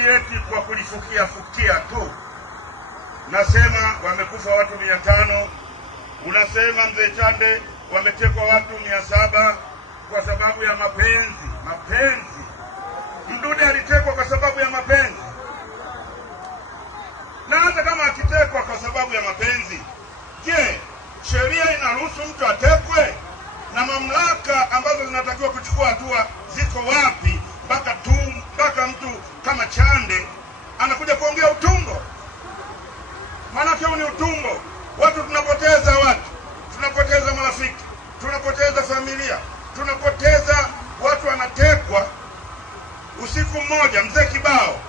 Sisemi eti kwa kulifukia fukia tu. Nasema wamekufa watu 500. Unasema mzee Chande wametekwa watu 700 kwa sababu ya mapenzi. Mapenzi. Mdude alitekwa kwa sababu ya mapenzi. Na hata kama akitekwa kwa sababu ya mapenzi, je, sheria inaruhusu mtu atekwe? Na mamlaka ambazo zinatakiwa kuchukua hatua ziko wapi mpaka mtu kama Chande anakuja kuongea utumbo? Maana huu ni utumbo. Watu tunapoteza watu, tunapoteza marafiki, tunapoteza familia, tunapoteza watu, wanatekwa usiku mmoja. Mzee Kibao